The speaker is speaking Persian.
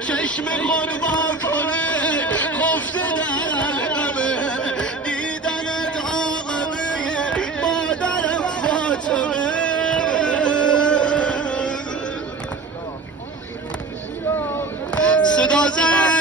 چشم خود با کنه خفته در قلبه دیدنت عاقبه مادر فاطمه صدا زد